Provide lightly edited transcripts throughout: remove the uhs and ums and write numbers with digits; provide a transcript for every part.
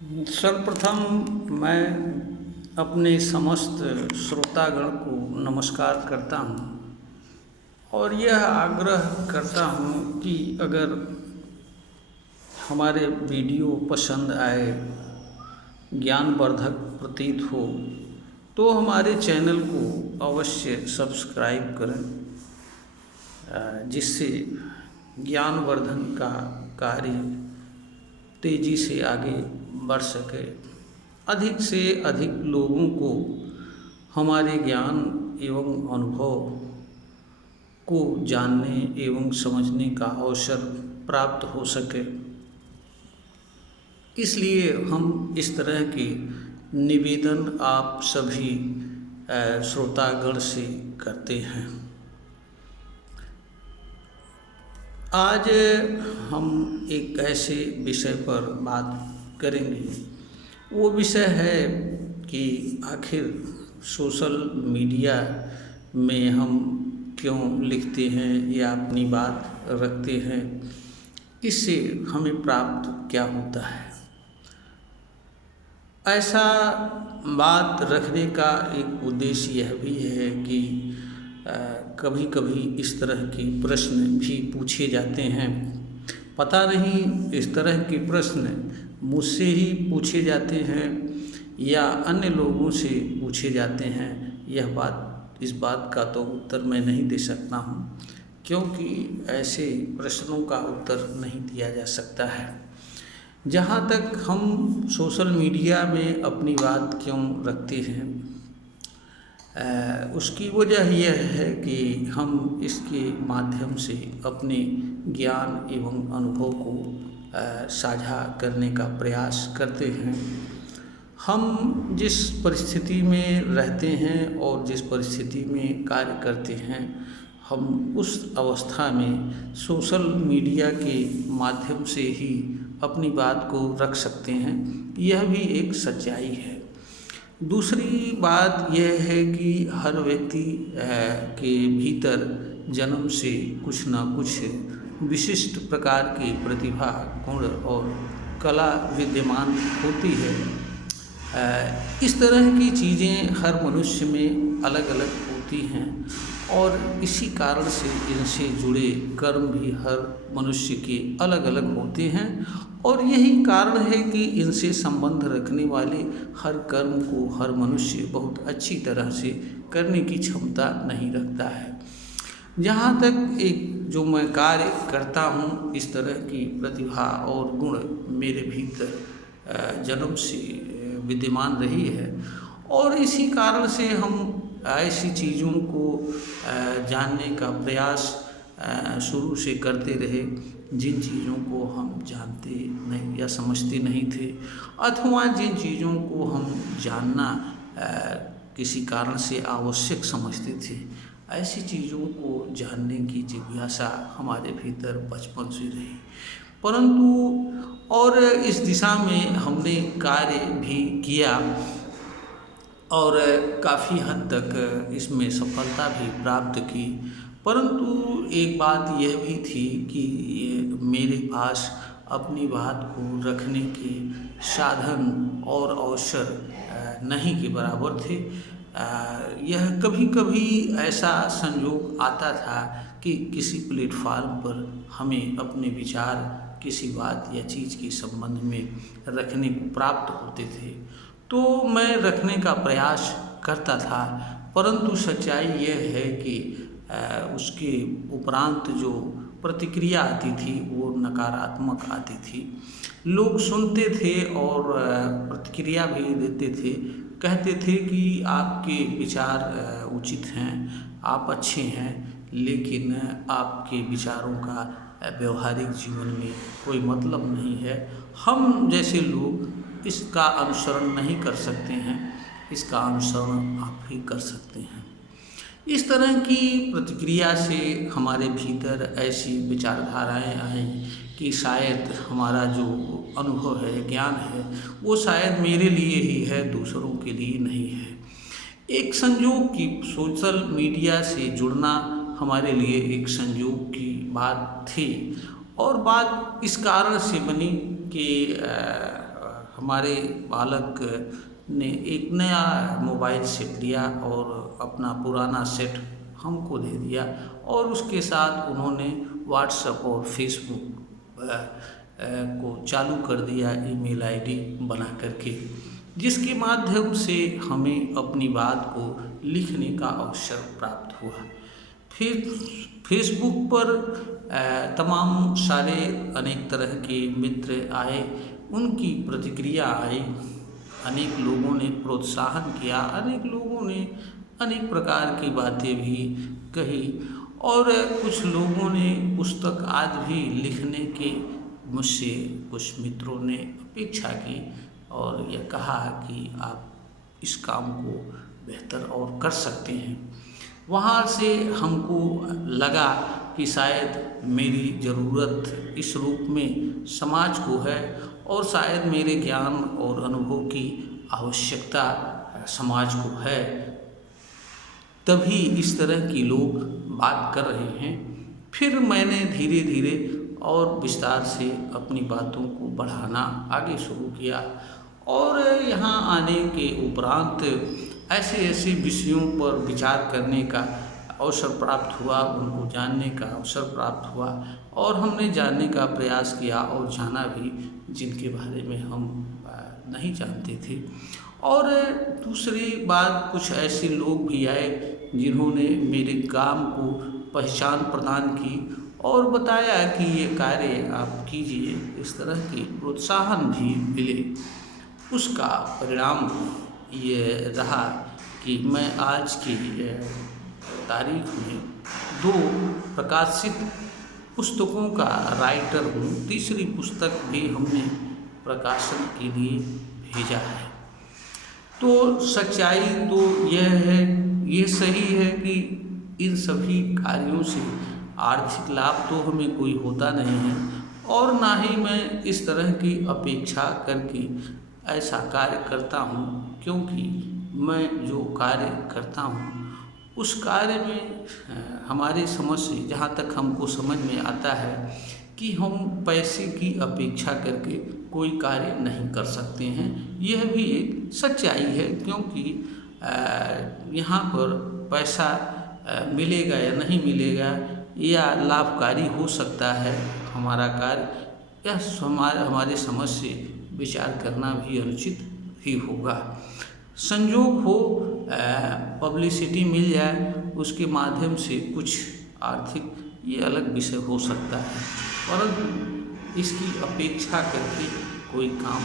सर्वप्रथम मैं अपने समस्त श्रोतागण को नमस्कार करता हूँ और यह आग्रह करता हूँ कि अगर हमारे वीडियो पसंद आए, ज्ञानवर्धक प्रतीत हो तो हमारे चैनल को अवश्य सब्सक्राइब करें, जिससे ज्ञानवर्धन का कार्य तेज़ी से आगे बढ़ सके, अधिक से अधिक लोगों को हमारे ज्ञान एवं अनुभव को जानने एवं समझने का अवसर प्राप्त हो सके। इसलिए हम इस तरह के निवेदन आप सभी श्रोतागण से करते हैं। आज हम एक ऐसे विषय पर बात करेंगे। वो विषय है कि आखिर सोशल मीडिया में हम क्यों लिखते हैं या अपनी बात रखते हैं, इससे हमें प्राप्त क्या होता है। ऐसा बात रखने का एक उद्देश्य यह भी है कि कभी कभी इस तरह के प्रश्न भी पूछे जाते हैं। पता नहीं इस तरह के प्रश्न मुझसे ही पूछे जाते हैं या अन्य लोगों से पूछे जाते हैं। इस बात का तो उत्तर मैं नहीं दे सकता हूँ, क्योंकि ऐसे प्रश्नों का उत्तर नहीं दिया जा सकता है। जहाँ तक हम सोशल मीडिया में अपनी बात क्यों रखते हैं, उसकी वजह यह है कि हम इसके माध्यम से अपने ज्ञान एवं अनुभव को साझा करने का प्रयास करते हैं। हम जिस परिस्थिति में रहते हैं और जिस परिस्थिति में कार्य करते हैं, हम उस अवस्था में सोशल मीडिया के माध्यम से ही अपनी बात को रख सकते हैं। यह भी एक सच्चाई है। दूसरी बात यह है कि हर व्यक्ति के भीतर जन्म से कुछ न कुछ विशिष्ट प्रकार की प्रतिभा, गुण और कला विद्यमान होती है। इस तरह की चीज़ें हर मनुष्य में अलग अलग होती हैं और इसी कारण से इनसे जुड़े कर्म भी हर मनुष्य के अलग अलग होते हैं और यही कारण है कि इनसे संबंध रखने वाले हर कर्म को हर मनुष्य बहुत अच्छी तरह से करने की क्षमता नहीं रखता है। जहाँ तक एक जो मैं कार्य करता हूँ, इस तरह की प्रतिभा और गुण मेरे भीतर जन्म से विद्यमान रही है और इसी कारण से हम ऐसी चीज़ों को जानने का प्रयास शुरू से करते रहे जिन चीज़ों को हम जानते नहीं या समझते नहीं थे, अथवा जिन चीज़ों को हम जानना किसी कारण से आवश्यक समझते थे। ऐसी चीज़ों को जानने की जिज्ञासा हमारे भीतर बचपन से रही, परंतु और इस दिशा में हमने कार्य भी किया और काफ़ी हद तक इसमें सफलता भी प्राप्त की। परंतु एक बात यह भी थी कि मेरे पास अपनी बात को रखने के साधन और अवसर नहीं के बराबर थे। यह कभी कभी ऐसा संयोग आता था कि किसी प्लेटफार्म पर हमें अपने विचार किसी बात या चीज़ के संबंध में रखने को प्राप्त होते थे, तो मैं रखने का प्रयास करता था। परंतु सच्चाई यह है कि उसके उपरांत जो प्रतिक्रिया आती थी वो नकारात्मक आती थी। लोग सुनते थे और प्रतिक्रिया भी देते थे, कहते थे कि आपके विचार उचित हैं, आप अच्छे हैं, लेकिन आपके विचारों का व्यवहारिक जीवन में कोई मतलब नहीं है। हम जैसे लोग इसका अनुसरण नहीं कर सकते हैं, इसका अनुसरण आप ही कर सकते हैं। इस तरह की प्रतिक्रिया से हमारे भीतर ऐसी विचारधाराएं आई कि शायद हमारा जो अनुभव है, ज्ञान है, वो शायद मेरे लिए ही है, दूसरों के लिए नहीं है। एक संयोग की सोशल मीडिया से जुड़ना हमारे लिए एक संयोग की बात थी और बात इस कारण से बनी कि हमारे बालक ने एक नया मोबाइल सेट लिया और अपना पुराना सेट हमको दे दिया और उसके साथ उन्होंने व्हाट्सएप और फेसबुक को चालू कर दिया ईमेल आईडी बना करके, जिसके माध्यम से हमें अपनी बात को लिखने का अवसर प्राप्त हुआ। फिर फेसबुक पर तमाम सारे अनेक तरह के मित्र आए, उनकी प्रतिक्रिया आई, अनेक लोगों ने प्रोत्साहन किया, अनेक लोगों ने अनेक प्रकार की बातें भी कही और कुछ लोगों ने पुस्तक आदि भी लिखने के मुझसे कुछ मित्रों ने अपेक्षा की और यह कहा कि आप इस काम को बेहतर और कर सकते हैं। वहाँ से हमको लगा कि शायद मेरी ज़रूरत इस रूप में समाज को है और शायद मेरे ज्ञान और अनुभव की आवश्यकता समाज को है, तभी इस तरह की लोग बात कर रहे हैं। फिर मैंने धीरे धीरे और विस्तार से अपनी बातों को बढ़ाना आगे शुरू किया और यहाँ आने के उपरांत ऐसे ऐसे विषयों पर विचार करने का अवसर प्राप्त हुआ, उनको जानने का अवसर प्राप्त हुआ और हमने जानने का प्रयास किया और जाना भी जिनके बारे में हम नहीं जानते थे। और दूसरी बात, कुछ ऐसे लोग भी आए जिन्होंने मेरे काम को पहचान प्रदान की और बताया कि ये कार्य आप कीजिए, इस तरह की प्रोत्साहन भी मिले। उसका परिणाम ये रहा कि मैं आज की तारीख में 2 प्रकाशित पुस्तकों का राइटर हूँ। तीसरी पुस्तक भी हमने प्रकाशन के लिए भेजा है। तो सच्चाई तो यह है, ये सही है कि इन सभी कार्यों से आर्थिक लाभ तो हमें कोई होता नहीं है और ना ही मैं इस तरह की अपेक्षा करके ऐसा कार्य करता हूँ, क्योंकि मैं जो कार्य करता हूँ उस कार्य में हमारे समझ से जहाँ तक हमको समझ में आता है कि हम पैसे की अपेक्षा करके कोई कार्य नहीं कर सकते हैं। यह भी एक सच्चाई है, क्योंकि यहाँ पर पैसा मिलेगा या नहीं मिलेगा या लाभकारी हो सकता है हमारा कार्य, यह हमारे समझ से विचार करना भी अनुचित ही होगा। संयोग हो पब्लिसिटी मिल जाए, उसके माध्यम से कुछ आर्थिक, ये अलग विषय हो सकता है, परंतु इसकी अपेक्षा करके कोई काम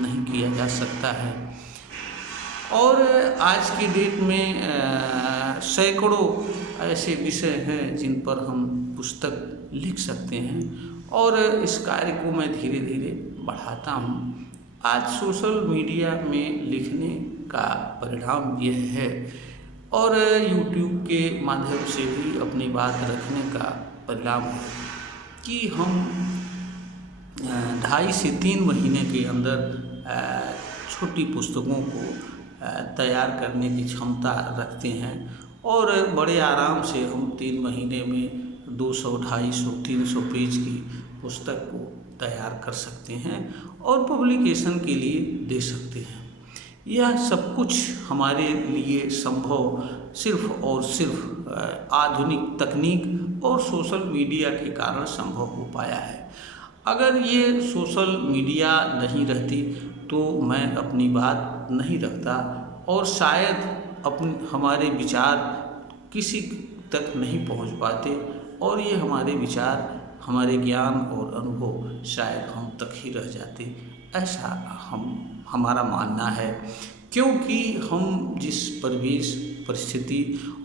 नहीं किया जा सकता है। और आज की डेट में सैकड़ों ऐसे विषय हैं जिन पर हम पुस्तक लिख सकते हैं और इस कार्य को मैं धीरे धीरे बढ़ाता हूँ। आज सोशल मीडिया में लिखने का परिणाम यह है और यूट्यूब के माध्यम से भी अपनी बात रखने का परिणाम है कि हम 2.5 से 3 महीने के अंदर छोटी पुस्तकों को तैयार करने की क्षमता रखते हैं और बड़े आराम से हम 3 महीने में 200, 250, 300 पेज की पुस्तक को तैयार कर सकते हैं और पब्लिकेशन के लिए दे सकते हैं। यह सब कुछ हमारे लिए संभव सिर्फ और सिर्फ आधुनिक तकनीक और सोशल मीडिया के कारण संभव हो पाया है। अगर ये सोशल मीडिया नहीं रहती तो मैं अपनी बात नहीं रखता और शायद हमारे विचार किसी तक नहीं पहुंच पाते और ये हमारे विचार, हमारे ज्ञान और अनुभव शायद हम तक ही रह जाते, ऐसा हमारा मानना है। क्योंकि हम जिस परिवेश, परिस्थिति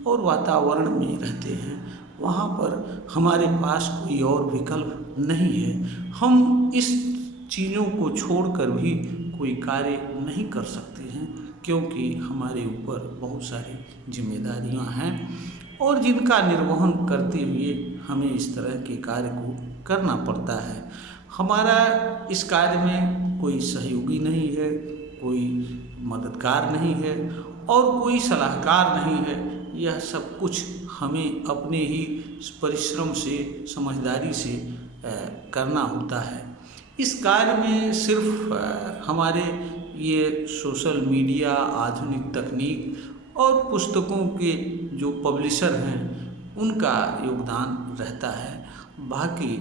और वातावरण में रहते हैं वहाँ पर हमारे पास कोई और विकल्प नहीं है। हम इस चीज़ों को छोड़कर भी कोई कार्य नहीं कर सकते हैं, क्योंकि हमारे ऊपर बहुत सारी जिम्मेदारियां हैं और जिनका निर्वहन करते हुए हमें इस तरह के कार्य को करना पड़ता है। हमारा इस कार्य में कोई सहयोगी नहीं है, कोई मददगार नहीं है और कोई सलाहकार नहीं है। यह सब कुछ हमें अपने ही परिश्रम से, समझदारी से करना होता है। इस कार्य में सिर्फ हमारे ये सोशल मीडिया, आधुनिक तकनीक और पुस्तकों के जो पब्लिशर हैं उनका योगदान रहता है। बाकी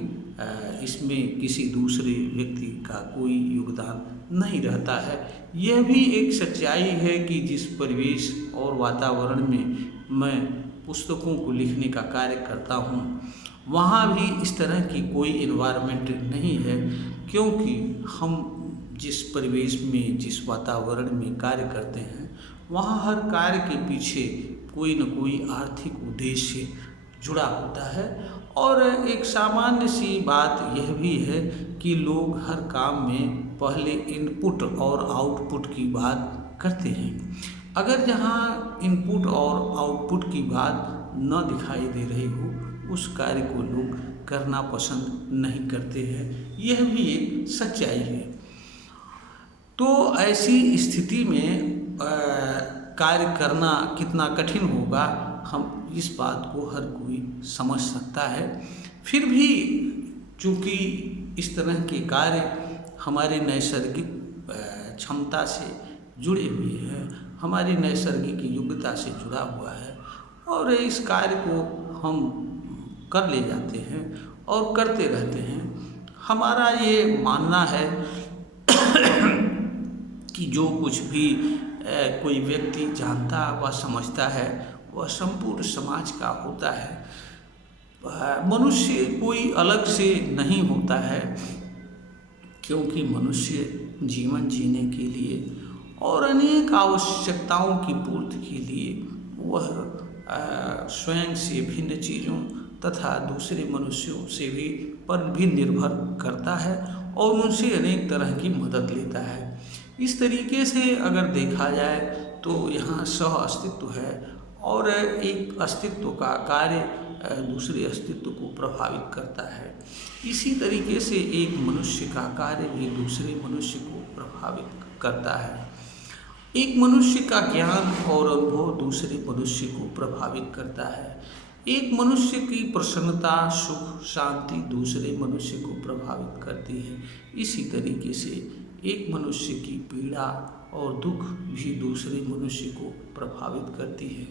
इसमें किसी दूसरे व्यक्ति का कोई योगदान नहीं रहता है। यह भी एक सच्चाई है कि जिस परिवेश और वातावरण में मैं पुस्तकों को लिखने का कार्य करता हूँ वहाँ भी इस तरह की कोई इन्वायरमेंट नहीं है, क्योंकि हम जिस परिवेश में, जिस वातावरण में कार्य करते हैं वहाँ हर कार्य के पीछे कोई न कोई आर्थिक उद्देश्य जुड़ा होता है। और एक सामान्य सी बात यह भी है कि लोग हर काम में पहले इनपुट और आउटपुट की बात करते हैं। अगर जहाँ इनपुट और आउटपुट की बात न दिखाई दे रही हो उस कार्य को लोग करना पसंद नहीं करते हैं। यह भी एक सच्चाई है। तो ऐसी स्थिति में कार्य करना कितना कठिन होगा, हम इस बात को हर कोई समझ सकता है। फिर भी चूँकि इस तरह के कार्य हमारे नैसर्गिक क्षमता से जुड़े हुए हैं, हमारी नैसर्गिक योग्यता से जुड़ा हुआ है और इस कार्य को हम कर ले जाते हैं और करते रहते हैं। हमारा ये मानना है कि जो कुछ भी कोई व्यक्ति जानता व समझता है वह संपूर्ण समाज का होता है। मनुष्य कोई अलग से नहीं होता है, क्योंकि मनुष्य जीवन जीने के लिए और अनेक आवश्यकताओं की पूर्ति के लिए वह स्वयं से भिन्न चीज़ों तथा दूसरे मनुष्यों से भी निर्भर करता है और उनसे अनेक तरह की मदद लेता है। इस तरीके से अगर देखा जाए तो यहाँ सह अस्तित्व है और एक अस्तित्व का कार्य दूसरे अस्तित्व को प्रभावित करता है। इसी तरीके से एक मनुष्य का कार्य भी दूसरे मनुष्य को प्रभावित करता है। एक मनुष्य का ज्ञान और अनुभव दूसरे मनुष्य को प्रभावित करता है। एक मनुष्य की प्रसन्नता, सुख, शांति दूसरे मनुष्य को प्रभावित करती है। इसी तरीके से एक मनुष्य की पीड़ा और दुख भी दूसरे मनुष्य को प्रभावित करती है।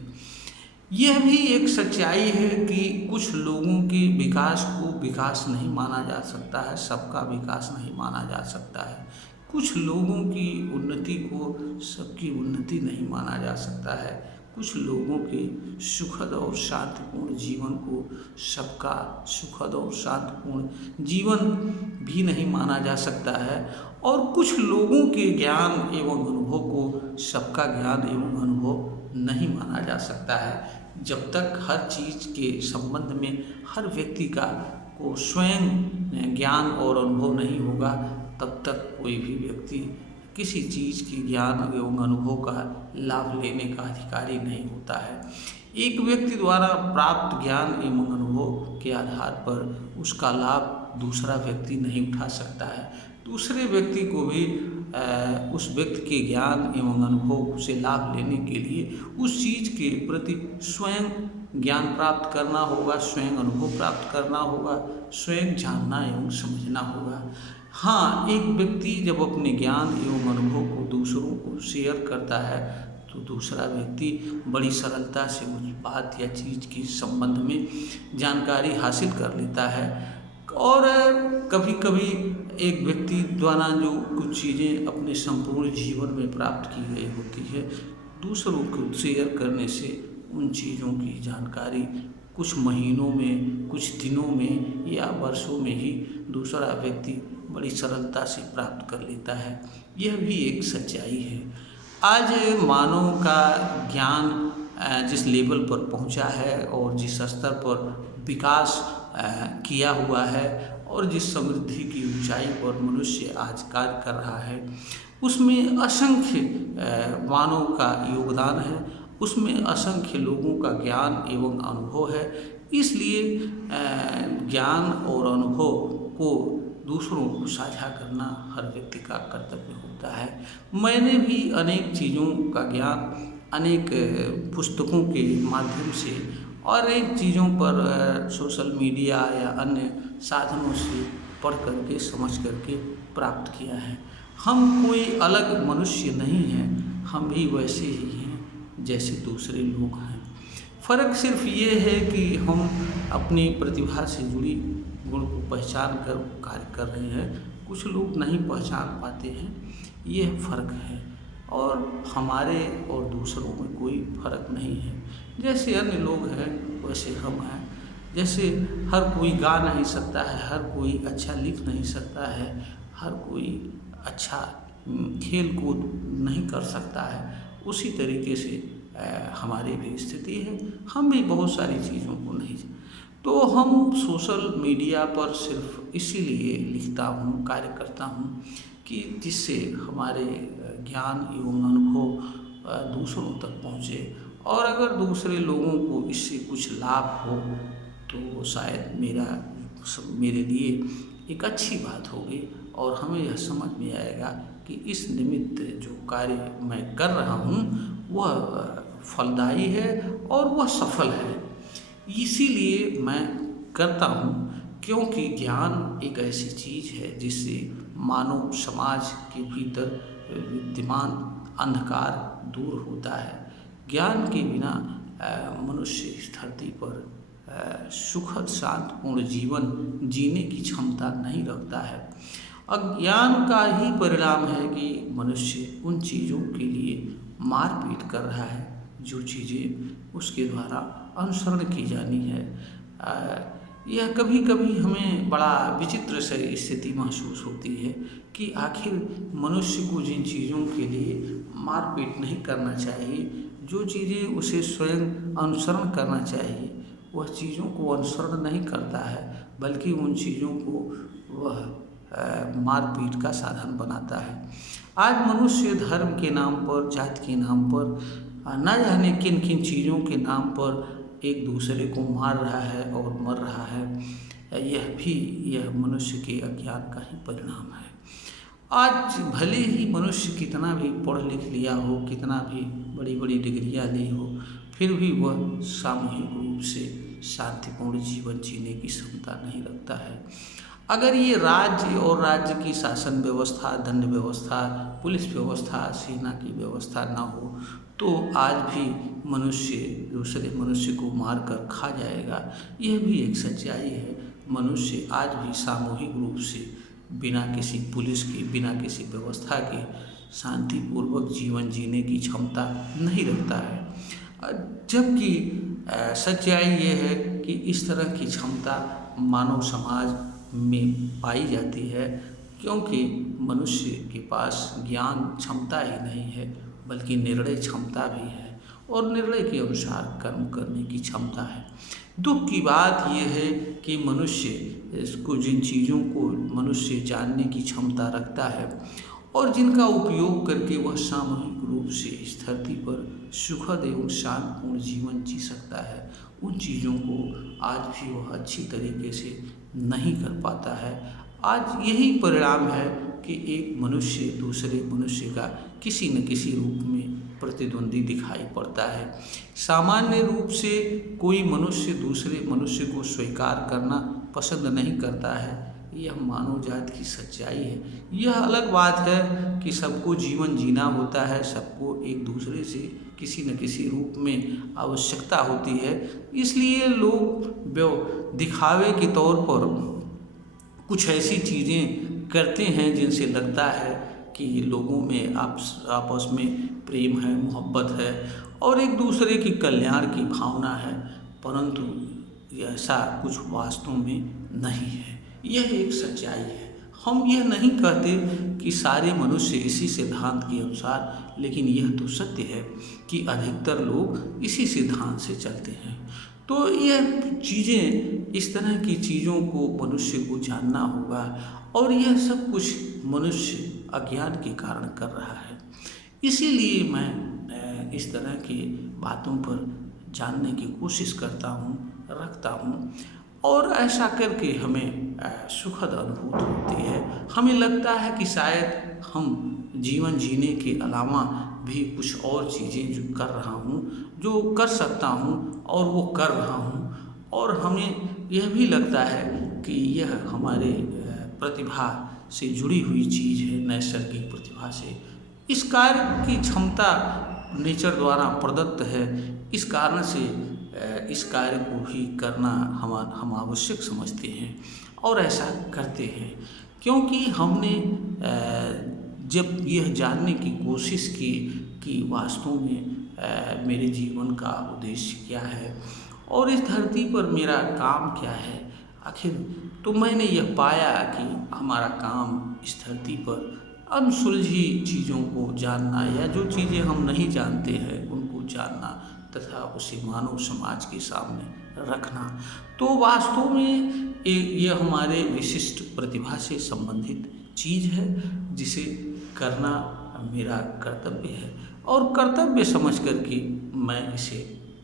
यह भी एक सच्चाई है कि कुछ लोगों के विकास को विकास नहीं माना जा सकता है, सबका विकास नहीं माना जा सकता है। कुछ लोगों की उन्नति को सबकी उन्नति नहीं माना जा सकता है। कुछ लोगों के सुखद और शांतिपूर्ण जीवन को सबका सुखद और शांतिपूर्ण जीवन भी नहीं माना जा सकता है और कुछ लोगों के ज्ञान एवं अनुभव को सबका ज्ञान एवं अनुभव नहीं माना जा सकता है। जब तक हर चीज़ के संबंध में हर व्यक्ति को स्वयं ज्ञान और अनुभव नहीं होगा तब तक कोई भी व्यक्ति किसी चीज़ के ज्ञान एवं अनुभव का लाभ लेने का अधिकारी नहीं होता है। एक व्यक्ति द्वारा प्राप्त ज्ञान एवं अनुभव के आधार पर उसका लाभ दूसरा व्यक्ति नहीं उठा सकता है। दूसरे व्यक्ति को भी उस व्यक्ति के ज्ञान एवं अनुभव से लाभ लेने के लिए उस चीज़ के प्रति स्वयं ज्ञान प्राप्त करना होगा, स्वयं अनुभव प्राप्त करना होगा, स्वयं जानना एवं समझना होगा। हाँ, एक व्यक्ति जब अपने ज्ञान एवं अनुभव को दूसरों को शेयर करता है तो दूसरा व्यक्ति बड़ी सरलता से उस बात या चीज़ के संबंध में जानकारी हासिल कर लेता है। और कभी कभी एक व्यक्ति द्वारा जो कुछ चीज़ें अपने संपूर्ण जीवन में प्राप्त की गई होती है, दूसरों को शेयर करने से उन चीज़ों की जानकारी कुछ महीनों में, कुछ दिनों में या वर्षों में ही दूसरा व्यक्ति बड़ी सरलता से प्राप्त कर लेता है। यह भी एक सच्चाई है। आज मानव का ज्ञान जिस लेवल पर पहुंचा है और जिस स्तर पर विकास किया हुआ है और जिस समृद्धि की ऊंचाई पर मनुष्य आज कार्य कर रहा है, उसमें असंख्य मानव का योगदान है, उसमें असंख्य लोगों का ज्ञान एवं अनुभव है। इसलिए ज्ञान और अनुभव को दूसरों को साझा करना हर व्यक्ति का कर्तव्य होता है। मैंने भी अनेक चीज़ों का ज्ञान अनेक पुस्तकों के माध्यम से और अनेक चीज़ों पर सोशल मीडिया या अन्य साधनों से पढ़ करके समझ करके प्राप्त किया है। हम कोई अलग मनुष्य नहीं हैं, हम भी वैसे ही हैं जैसे दूसरे लोग हैं। फ़र्क सिर्फ ये है कि हम अपनी प्रतिभा से जुड़ी गुण को पहचान कर कार्य कर रहे हैं, कुछ लोग नहीं पहचान पाते हैं, यह फ़र्क है। और हमारे और दूसरों में कोई फ़र्क नहीं है। जैसे अन्य लोग हैं वैसे हम हैं। जैसे हर कोई गा नहीं सकता है, हर कोई अच्छा लिख नहीं सकता है, हर कोई अच्छा खेल कूद नहीं कर सकता है, उसी तरीके से हमारी भी स्थिति है। हम भी बहुत सारी चीज़ों को नहीं, तो हम सोशल मीडिया पर सिर्फ इसीलिए लिखता हूँ, कार्य करता हूँ कि जिससे हमारे ज्ञान एवं अनुभव दूसरों तक पहुँचे, और अगर दूसरे लोगों को इससे कुछ लाभ हो तो शायद मेरे लिए एक अच्छी बात होगी, और हमें यह समझ में आएगा कि इस निमित्त जो कार्य मैं कर रहा हूँ वह फलदायी है और वह सफल है। इसीलिए मैं करता हूँ, क्योंकि ज्ञान एक ऐसी चीज़ है जिससे मानव समाज के भीतर विद्यमान अंधकार दूर होता है। ज्ञान के बिना मनुष्य इस धरती पर सुखद शांतिपूर्ण जीवन जीने की क्षमता नहीं रखता है। अज्ञान का ही परिणाम है कि मनुष्य उन चीज़ों के लिए मारपीट कर रहा है जो चीज़ें उसके द्वारा अनुसरण की जानी है। यह कभी कभी हमें बड़ा विचित्र से स्थिति महसूस होती है कि आखिर मनुष्य को जिन चीज़ों के लिए मारपीट नहीं करना चाहिए, जो चीज़ें उसे स्वयं अनुसरण करना चाहिए, वह चीज़ों को अनुसरण नहीं करता है, बल्कि उन चीज़ों को वह मारपीट का साधन बनाता है। आज मनुष्य धर्म के नाम पर, जाति के नाम पर, न जाने किन किन चीज़ों के नाम पर एक दूसरे को मार रहा है और मर रहा है। यह मनुष्य के अज्ञान का ही परिणाम है। आज भले ही मनुष्य कितना भी पढ़ लिख लिया हो, कितना भी बड़ी बड़ी डिग्रियां ली हो, फिर भी वह सामूहिक रूप से शांतिपूर्ण जीवन जीने की क्षमता नहीं रखता है। अगर ये राज्य और राज्य की शासन व्यवस्था, दंड व्यवस्था, पुलिस व्यवस्था, सेना की व्यवस्था ना हो तो आज भी मनुष्य दूसरे मनुष्य को मार कर खा जाएगा। यह भी एक सच्चाई है। मनुष्य आज भी सामूहिक रूप से बिना किसी पुलिस के, बिना किसी व्यवस्था के शांतिपूर्वक जीवन जीने की क्षमता नहीं रखता है। जबकि सच्चाई ये है कि इस तरह की क्षमता मानव समाज में पाई जाती है, क्योंकि मनुष्य के पास ज्ञान क्षमता ही नहीं है, बल्कि निर्णय क्षमता भी है और निर्णय के अनुसार कर्म करने की क्षमता है। दुख की बात यह है कि मनुष्य इसको, जिन चीज़ों को मनुष्य जानने की क्षमता रखता है और जिनका उपयोग करके वह सामूहिक रूप से इस धरती पर सुखद एवं शांतिपूर्ण जीवन जी सकता है, उन चीज़ों को आज भी वह अच्छी तरीके से नहीं कर पाता है। आज यही परिणाम है कि एक मनुष्य दूसरे मनुष्य का किसी न किसी रूप में प्रतिद्वंदी दिखाई पड़ता है। सामान्य रूप से कोई मनुष्य दूसरे मनुष्य को स्वीकार करना पसंद नहीं करता है। यह मानव जाति की सच्चाई है। यह अलग बात है कि सबको जीवन जीना होता है, सबको एक दूसरे से किसी न किसी रूप में आवश्यकता होती है, इसलिए लोग दिखावे के तौर पर कुछ ऐसी चीज़ें करते हैं जिनसे लगता है कि लोगों में आपस में प्रेम है, मोहब्बत है और एक दूसरे की कल्याण की भावना है, परंतु ऐसा कुछ वास्तव में नहीं है। यह एक सच्चाई है। हम यह नहीं कहते कि सारे मनुष्य इसी सिद्धांत के अनुसार, लेकिन यह तो सत्य है कि अधिकतर लोग इसी सिद्धांत से चलते हैं। तो यह चीज़ें, इस तरह की चीज़ों को मनुष्य को जानना होगा, और यह सब कुछ मनुष्य अज्ञान के कारण कर रहा है। इसीलिए मैं इस तरह की बातों पर जानने की कोशिश करता हूँ, रखता हूँ, और ऐसा करके हमें सुखद अनुभूति होती है। हमें लगता है कि शायद हम जीवन जीने के अलावा भी कुछ और चीज़ें जो कर रहा हूँ, जो कर सकता हूँ और वो कर रहा हूँ, और हमें यह भी लगता है कि यह हमारे प्रतिभा से जुड़ी हुई चीज़ है, नैसर्गिक प्रतिभा से। इस कार्य की क्षमता नेचर द्वारा प्रदत्त है। इस कारण से इस कार्य को भी करना हम आवश्यक समझते हैं और ऐसा करते हैं, क्योंकि हमने जब यह जानने की कोशिश की कि वास्तव में मेरे जीवन का उद्देश्य क्या है और इस धरती पर मेरा काम क्या है आखिर, तो मैंने यह पाया कि हमारा काम इस धरती पर अनसुलझी चीज़ों को जानना या जो चीज़ें हम नहीं जानते हैं उनको जानना तथा उसे मानव समाज के सामने रखना। तो वास्तव में ये हमारे विशिष्ट प्रतिभा से संबंधित चीज़ है जिसे करना मेरा कर्तव्य है और कर्तव्य समझ कर के मैं इसे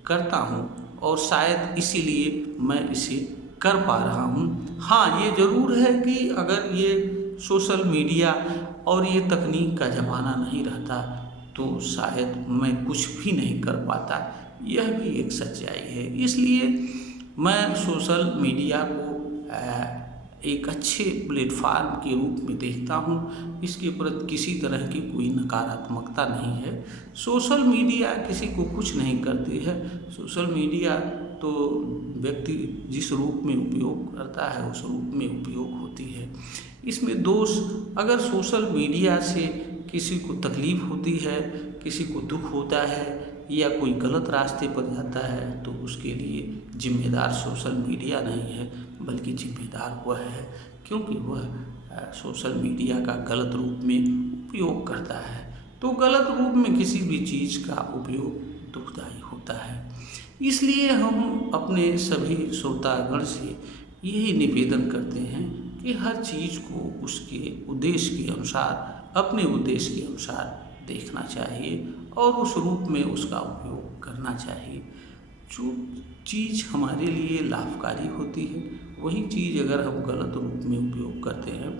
करता हूँ और शायद इसीलिए मैं इसे कर पा रहा हूँ। हाँ, ये ज़रूर है कि अगर ये सोशल मीडिया और ये तकनीक का ज़माना नहीं रहता तो शायद मैं कुछ भी नहीं कर पाता, यह भी एक सच्चाई है। इसलिए मैं सोशल मीडिया को एक अच्छे प्लेटफार्म के रूप में देखता हूँ। इसके प्रति किसी तरह की कोई नकारात्मकता नहीं है। सोशल मीडिया किसी को कुछ नहीं करती है। सोशल मीडिया तो व्यक्ति जिस रूप में उपयोग करता है उस रूप में उपयोग होती है। इसमें दोष, अगर सोशल मीडिया से किसी को तकलीफ़ होती है, किसी को दुख होता है या कोई गलत रास्ते पर जाता है तो उसके लिए जिम्मेदार सोशल मीडिया नहीं है बल्कि जिम्मेदार वह है, क्योंकि वह सोशल मीडिया का गलत रूप में उपयोग करता है। तो गलत रूप में किसी भी चीज़ का उपयोग दुखदायी होता है। इसलिए हम अपने सभी श्रोतागण से यही निवेदन करते हैं कि हर चीज़ को उसके उद्देश्य के अनुसार, अपने उद्देश्य के अनुसार देखना चाहिए और उस रूप में उसका उपयोग करना चाहिए। जो चीज़ हमारे लिए लाभकारी होती है वही चीज़ अगर हम गलत रूप में उपयोग करते हैं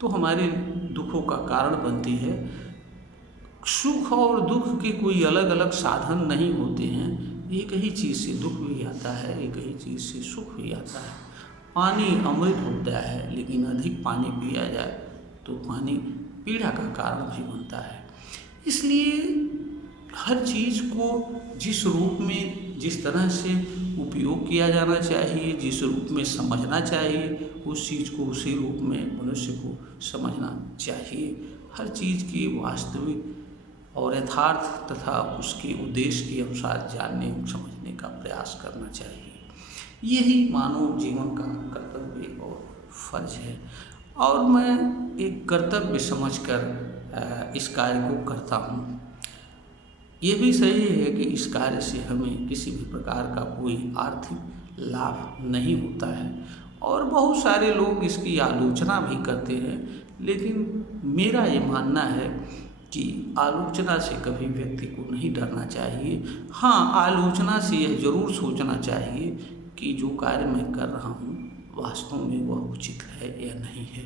तो हमारे दुखों का कारण बनती है। सुख और दुख के कोई अलग अलग साधन नहीं होते हैं। एक ही चीज़ से दुख भी आता है, एक ही चीज़ से सुख भी आता है। पानी अमृत होता है, लेकिन अधिक पानी पिया जाए तो पानी पीड़ा का कारण भी बनता है। इसलिए हर चीज़ को जिस रूप में, जिस तरह से उपयोग किया जाना चाहिए, जिस रूप में समझना चाहिए, उस चीज़ को उसी रूप में मनुष्य को समझना चाहिए। हर चीज़ की वास्तविक और यथार्थ तथा उसके उद्देश्य के अनुसार जानने और समझने का प्रयास करना चाहिए। यही मानव जीवन का कर्तव्य और फर्ज है और मैं एक कर्तव्य समझकर इस कार्य को करता हूँ। ये भी सही है कि इस कार्य से हमें किसी भी प्रकार का कोई आर्थिक लाभ नहीं होता है और बहुत सारे लोग इसकी आलोचना भी करते हैं, लेकिन मेरा ये मानना है कि आलोचना से कभी व्यक्ति को नहीं डरना चाहिए। हाँ, आलोचना से यह जरूर सोचना चाहिए कि जो कार्य मैं कर रहा हूँ वास्तव में वह उचित है या नहीं है,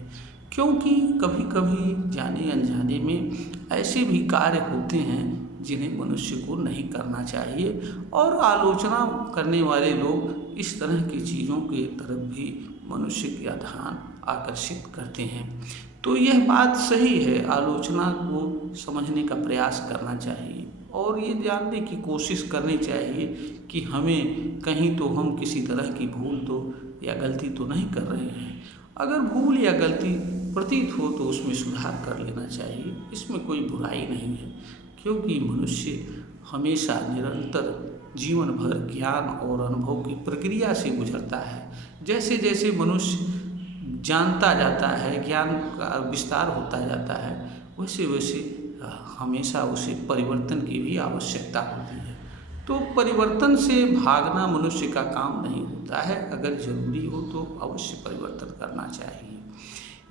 क्योंकि कभी कभी जाने अनजाने में ऐसे भी कार्य होते हैं जिन्हें मनुष्य को नहीं करना चाहिए और आलोचना करने वाले लोग इस तरह की चीज़ों की तरफ भी मनुष्य का ध्यान आकर्षित करते हैं। तो यह बात सही है, आलोचना को समझने का प्रयास करना चाहिए और ये जानने की कोशिश करनी चाहिए कि हमें कहीं तो हम किसी तरह की भूल तो या गलती तो नहीं कर रहे हैं। अगर भूल या गलती प्रतीत हो तो उसमें सुधार कर लेना चाहिए, इसमें कोई बुराई नहीं है, क्योंकि मनुष्य हमेशा निरंतर जीवन भर ज्ञान और अनुभव की प्रक्रिया से गुजरता है। जैसे जैसे मनुष्य जानता जाता है, ज्ञान का विस्तार होता जाता है, वैसे वैसे हमेशा उसे परिवर्तन की भी आवश्यकता होती है। तो परिवर्तन से भागना मनुष्य का काम नहीं होता है, अगर ज़रूरी हो तो अवश्य परिवर्तन करना चाहिए।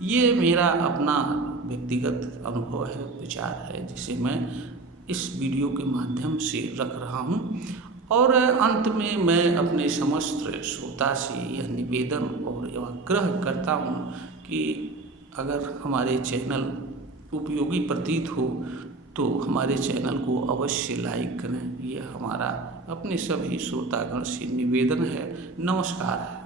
ये मेरा अपना व्यक्तिगत अनुभव है, विचार है, जिसे मैं इस वीडियो के माध्यम से रख रहा हूँ और अंत में मैं अपने समस्त श्रोता से यह निवेदन और आग्रह करता हूँ कि अगर हमारे चैनल उपयोगी प्रतीत हो तो हमारे चैनल को अवश्य लाइक करें। यह हमारा अपने सभी श्रोतागण से निवेदन है। नमस्कार।